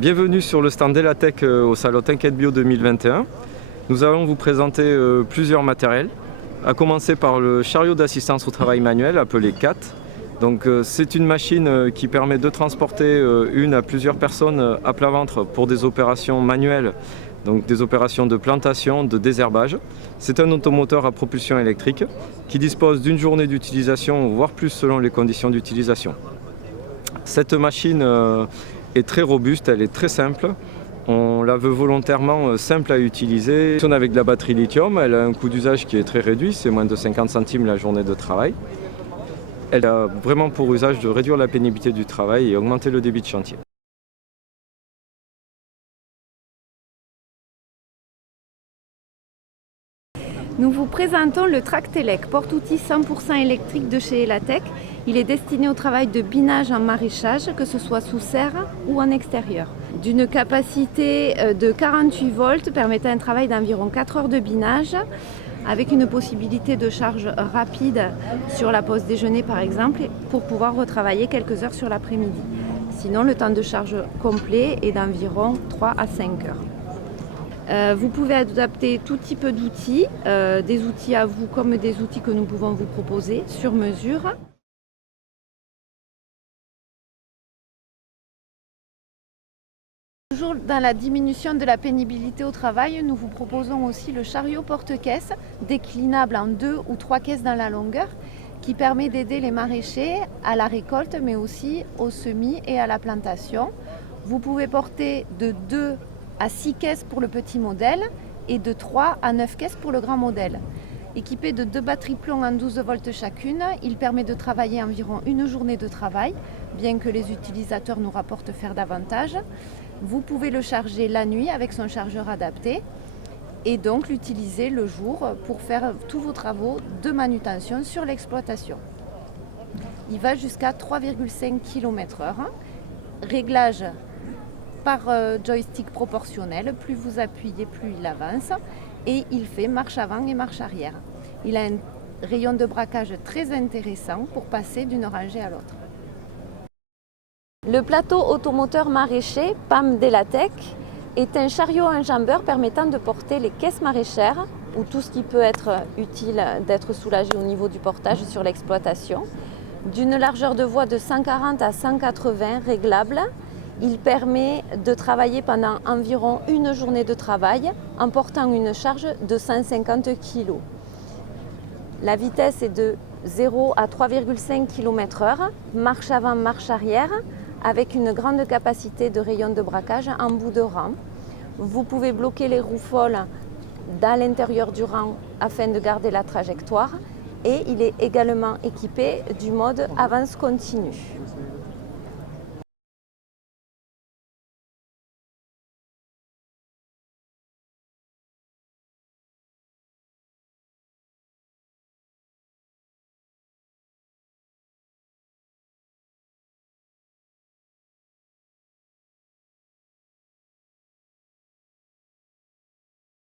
Bienvenue sur le stand Delatec au salon T'inquiète Bio 2021. Nous allons vous présenter plusieurs matériels, à commencer par le chariot d'assistance au travail manuel appelé CAT. C'est une machine qui permet de transporter une à plusieurs personnes à plat ventre pour des opérations manuelles, donc des opérations de plantation, de désherbage. C'est un automoteur à propulsion électrique qui dispose d'une journée d'utilisation, voire plus selon les conditions d'utilisation. Cette machine est très robuste, elle est très simple. On la veut volontairement simple à utiliser. Elle fonctionne avec de la batterie lithium, elle a un coût d'usage qui est très réduit, c'est moins de 50 centimes la journée de travail. Elle a vraiment pour usage de réduire la pénibilité du travail et augmenter le débit de chantier. Nous vous présentons le Tractelec, porte-outil 100% électrique de chez Elatec. Il est destiné au travail de binage en maraîchage, que ce soit sous serre ou en extérieur. D'une capacité de 48 volts permettant un travail d'environ 4 heures de binage, avec une possibilité de charge rapide sur la pause déjeuner par exemple, pour pouvoir retravailler quelques heures sur l'après-midi. Sinon, le temps de charge complet est d'environ 3 à 5 heures. Vous pouvez adapter tout type d'outils, des outils à vous comme des outils que nous pouvons vous proposer sur mesure. Toujours dans la diminution de la pénibilité au travail, nous vous proposons aussi le chariot porte-caisse, déclinable en 2 ou 3 caisses dans la longueur, qui permet d'aider les maraîchers à la récolte, mais aussi au semis et à la plantation. Vous pouvez porter de 2 à 6 caisses pour le petit modèle et de 3 à 9 caisses pour le grand modèle. Équipé de 2 batteries plomb en 12 volts chacune, il permet de travailler environ une journée de travail, bien que les utilisateurs nous rapportent faire davantage. Vous pouvez le charger la nuit avec son chargeur adapté et donc l'utiliser le jour pour faire tous vos travaux de manutention sur l'exploitation. Il va jusqu'à 3,5 km/h. Réglage par joystick proportionnel, plus vous appuyez, plus il avance et il fait marche avant et marche arrière. Il a un rayon de braquage très intéressant pour passer d'une rangée à l'autre. Le plateau automoteur maraîcher PAM Delatec est un chariot enjambeur permettant de porter les caisses maraîchères ou tout ce qui peut être utile d'être soulagé au niveau du portage sur l'exploitation. D'une largeur de voie de 140 à 180 réglable. Il permet de travailler pendant environ une journée de travail en portant une charge de 150 kg. La vitesse est de 0 à 3,5 km/h, marche avant, marche arrière, avec une grande capacité de rayon de braquage en bout de rang. Vous pouvez bloquer les roues folles dans l'intérieur du rang afin de garder la trajectoire et il est également équipé du mode avance continue.